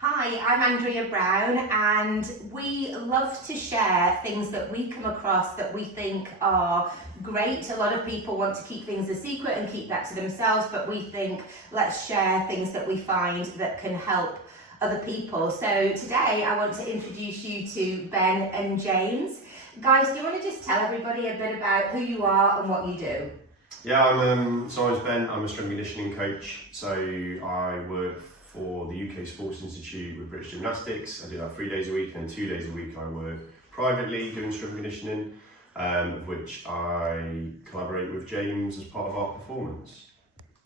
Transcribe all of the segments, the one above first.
Hi, I'm Andrea Brown, and we love to share things that we come across that we think are great. A lot of people want to keep things a secret and keep that to themselves, but we think let's share things that we find that can help other people. So today I want to introduce you to Ben and James. Guys, do you want to just tell everybody a bit about who you are and what you do? Yeah, I'm Ben. I'm a strength conditioning coach. So I work for the UK Sports Institute with British Gymnastics. I do that 3 days a week, and 2 days a week I work privately doing strength conditioning, of which I collaborate with James as part of our performance.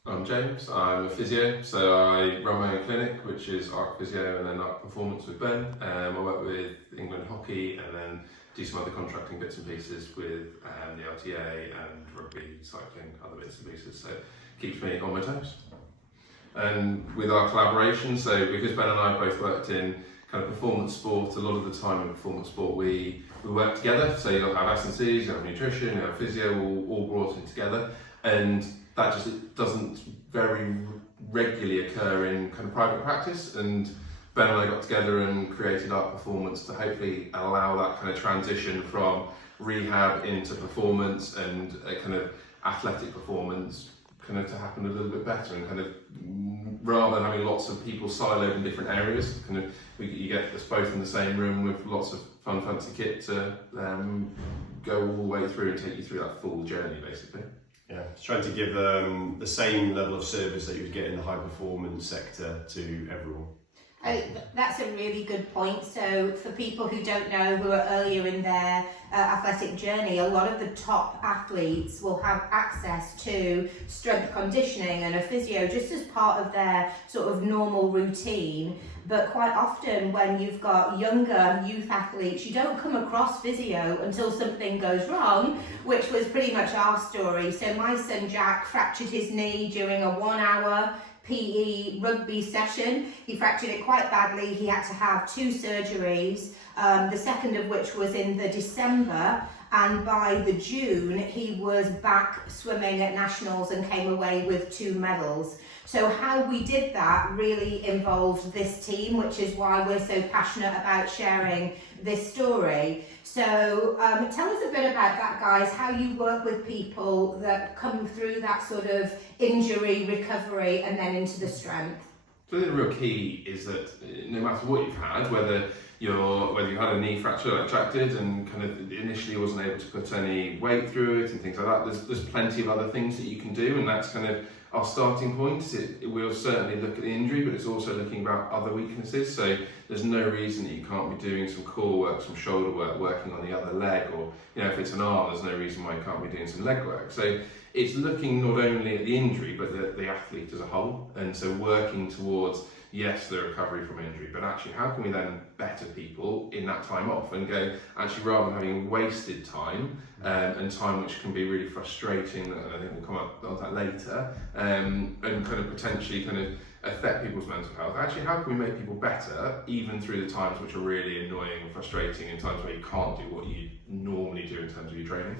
I'm James, I'm a physio, so I run my own clinic, which is Arc Physio and then Arc Performance with Ben. I work with England Hockey and then do some other contracting bits and pieces with the LTA and rugby, cycling, other bits and pieces, so it keeps me on my toes. And with our collaboration, so because Ben and I both worked in kind of performance sport, a lot of the time in performance sport we work together, so you'll have S&Cs, you'll have nutrition, you'll have physio, all brought in together, and that just doesn't very regularly occur in kind of private practice. And Ben and I got together and created Arc Performance to hopefully allow that kind of transition from rehab into performance and a kind of athletic performance kind of to happen a little bit better, and kind of rather than having lots of people siloed in different areas, kind of you get us both in the same room with lots of fun fancy kit to go all the way through and take you through that full journey basically. Yeah, it's trying to give the same level of service that you would get in the high performance sector to everyone. That's a really good point. So for people who don't know, who are earlier in their athletic journey, a lot of the top athletes will have access to strength conditioning and a physio just as part of their sort of normal routine. But quite often when you've got younger youth athletes, you don't come across physio until something goes wrong, which was pretty much our story. So my son Jack fractured his knee during a 1 hour PE rugby session. He fractured it quite badly. He had to have 2 surgeries, the second of which was in the December, and by the June he was back swimming at nationals and came away with 2 medals. So how we did that really involved this team, which is why we're so passionate about sharing this story. So tell us a bit about that, guys, how you work with people that come through that sort of injury recovery and then into the strength. So I think the real key is that no matter what you've had, whether you had a knee fracture like Jack did and kind of initially wasn't able to put any weight through it and things like that, there's plenty of other things that you can do, and that's kind of our starting point. We'll certainly look at the injury, but it's also looking about other weaknesses. So there's no reason that you can't be doing some core work, some shoulder work, working on the other leg, or if it's an arm, there's no reason why you can't be doing some leg work. So it's looking not only at the injury, but the athlete as a whole, and so working towards, yes, the recovery from injury, but actually how can we then better people in that time off and go, actually rather than having wasted time and time which can be really frustrating, and I think we'll come up on that later, and kind of potentially kind of affect people's mental health, actually how can we make people better even through the times which are really annoying and frustrating, in times where you can't do what you normally do in terms of your training.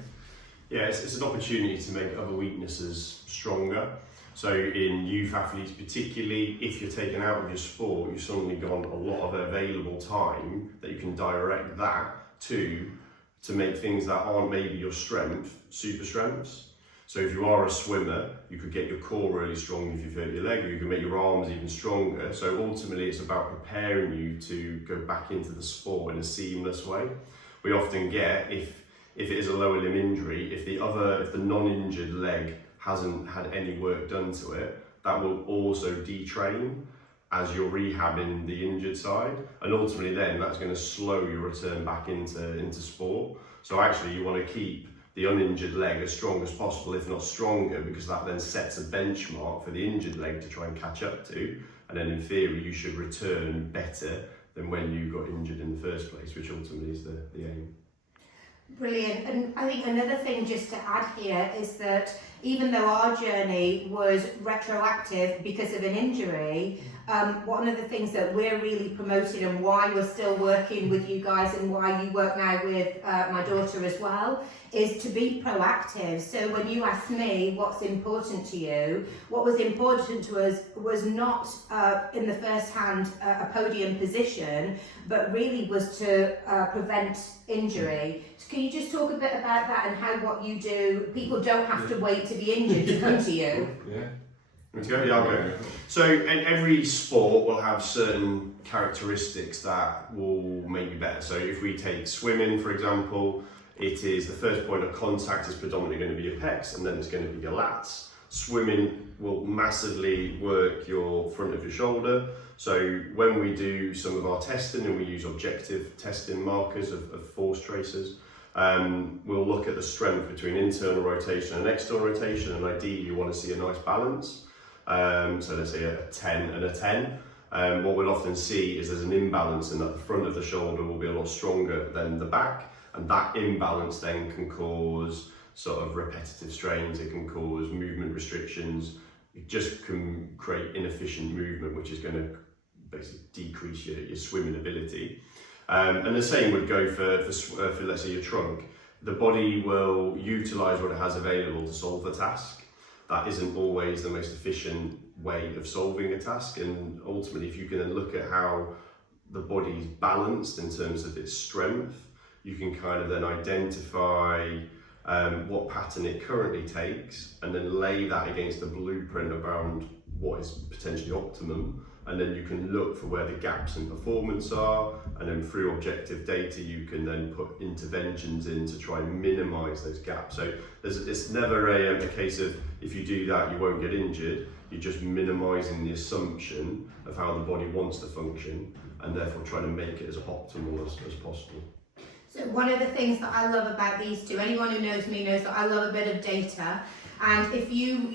Yeah, it's an opportunity to make other weaknesses stronger. So in youth athletes particularly, if you're taken out of your sport, you've suddenly got a lot of available time that you can direct that to make things that aren't maybe your strength, super strengths. So if you are a swimmer, you could get your core really strong if you've hurt your leg, or you can make your arms even stronger. So ultimately it's about preparing you to go back into the sport in a seamless way. We often get, if it is a lower limb injury, if the non-injured leg hasn't had any work done to it, that will also detrain as you're rehabbing the injured side, and ultimately then that's going to slow your return back into sport. So actually you want to keep the uninjured leg as strong as possible, if not stronger, because that then sets a benchmark for the injured leg to try and catch up to, and then in theory you should return better than when you got injured in the first place, which ultimately is the aim. Brilliant. And I think another thing just to add here is that even though our journey was retroactive because of an injury, one of the things that we're really promoting and why we're still working with you guys and why you work now with my daughter as well is to be proactive. So when you asked me what's important to you, what was important to us was not in the first hand a podium position, but really was to prevent injury. So can you just talk a bit about that and how what you do, people don't have to wait to be injured to come to you? Yeah. Yeah, I'll go. So every sport will have certain characteristics that will make you better. So if we take swimming, for example, it is the first point of contact is predominantly going to be your pecs, and then it's going to be your lats. Swimming will massively work your front of your shoulder. So when we do some of our testing and we use objective testing markers of force tracers, we'll look at the strength between internal rotation and external rotation, and ideally you want to see a nice balance. So let's say a 10 and a 10. What we'll often see is there's an imbalance in that the front of the shoulder will be a lot stronger than the back, and that imbalance then can cause sort of repetitive strains, it can cause movement restrictions, it just can create inefficient movement, which is going to basically decrease your swimming ability. And the same would go for let's say your trunk. The body will utilise what it has available to solve the task. That isn't always the most efficient way of solving a task, and ultimately if you can then look at how the body is balanced in terms of its strength, you can kind of then identify what pattern it currently takes and then lay that against the blueprint around what is potentially optimum, and then you can look for where the gaps in performance are, and then through objective data you can then put interventions in to try and minimise those gaps. So it's never a case of if you do that you won't get injured, you're just minimising the assumption of how the body wants to function and therefore trying to make it as optimal as possible. So one of the things that I love about these two, anyone who knows me knows that I love a bit of data. And if you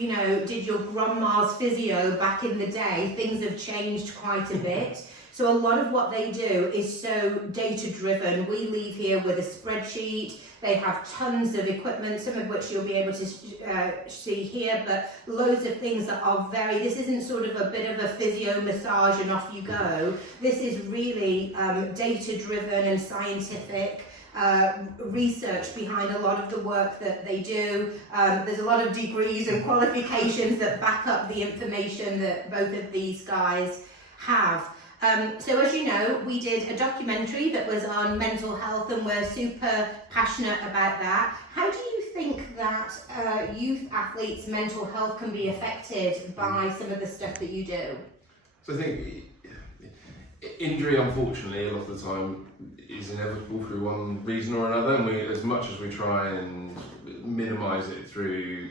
did your grandma's physio back in the day, things have changed quite a bit. So a lot of what they do is so data driven. We leave here with a spreadsheet. They have tons of equipment, some of which you'll be able to see here, but loads of things that are this isn't sort of a bit of a physio massage and off you go. This is really data driven and scientific. Research behind a lot of the work that they do. There's a lot of degrees and qualifications that back up the information that both of these guys have. So as you know, we did a documentary that was on mental health and we're super passionate about that. How do you think that youth athletes' mental health can be affected by some of the stuff that you do? So I think injury, unfortunately, a lot of the time is inevitable through one reason or another, and as much as we try and minimise it through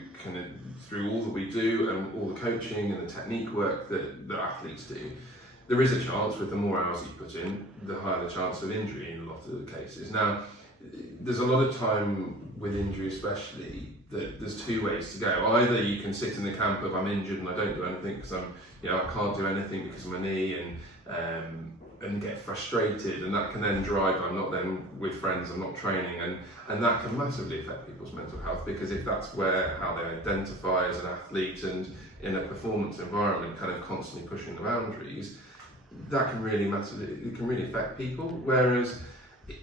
all that we do and all the coaching and the technique work that athletes do, there is a chance with the more hours you put in, the higher the chance of injury in a lot of the cases. Now, there's a lot of time with injury especially that there's two ways to go. Either you can sit in the camp of I'm injured and I don't do anything because I can't do anything because of my knee, and get frustrated, and that can then drive I'm not then with friends, I'm not training, and that can massively affect people's mental health, because if that's how they identify as an athlete and in a performance environment kind of constantly pushing the boundaries, that can really affect people. Whereas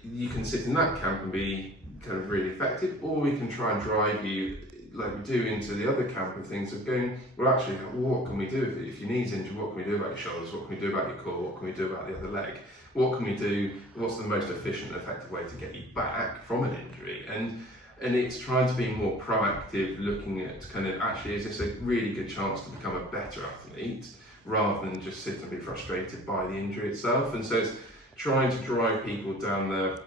you can sit in that camp and be kind of really effective, or we can try and drive you like we do into the other camp of things of going, well actually, what can we do if your knee's injured? What can we do about your shoulders? What can we do about your core? What can we do about the other leg? What can we do? What's the most efficient and effective way to get you back from an injury? And it's trying to be more proactive, looking at kind of actually, is this a really good chance to become a better athlete rather than just sit and be frustrated by the injury itself? And so it's trying to drive people down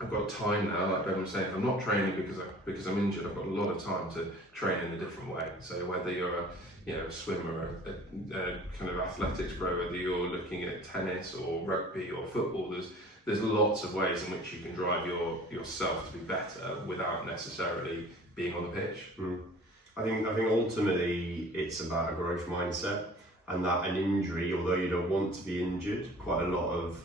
I've got time now, like Ben was saying, I'm not training because I'm injured, I've got a lot of time to train in a different way. So whether you're a swimmer, a kind of athletics pro, whether you're looking at tennis or rugby or football, there's lots of ways in which you can drive yourself to be better without necessarily being on the pitch. I think ultimately it's about a growth mindset, and that an injury, although you don't want to be injured, quite a lot of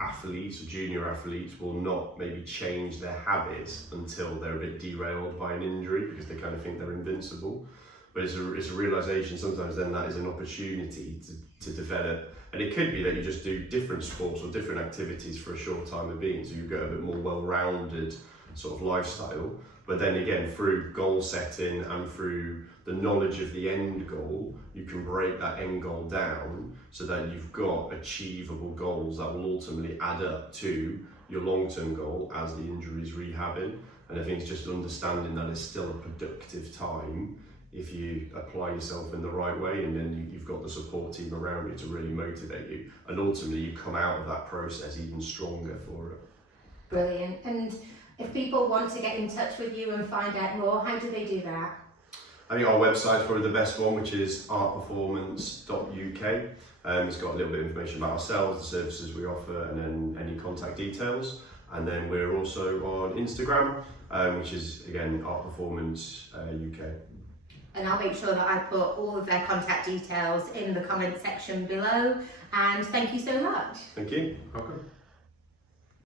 athletes or junior athletes will not maybe change their habits until they're a bit derailed by an injury because they kind of think they're invincible. But it's a realization sometimes then that is an opportunity to develop. And it could be that you just do different sports or different activities for a short time of being, so you get a bit more well-rounded sort of lifestyle. But then again, through goal setting and through the knowledge of the end goal, you can break that end goal down so that you've got achievable goals that will ultimately add up to your long-term goal as the injury is rehabbing. And I think it's just understanding that it's still a productive time if you apply yourself in the right way, and then you've got the support team around you to really motivate you. And ultimately you come out of that process even stronger for it. Brilliant. And if people want to get in touch with you and find out more, how do they do that? I think our website's probably the best one, which is artperformance.uk. It's got a little bit of information about ourselves, the services we offer, and then any contact details. And then we're also on Instagram, which is again Artperformance UK. And I'll make sure that I put all of their contact details in the comment section below. And thank you so much. Thank you. Welcome.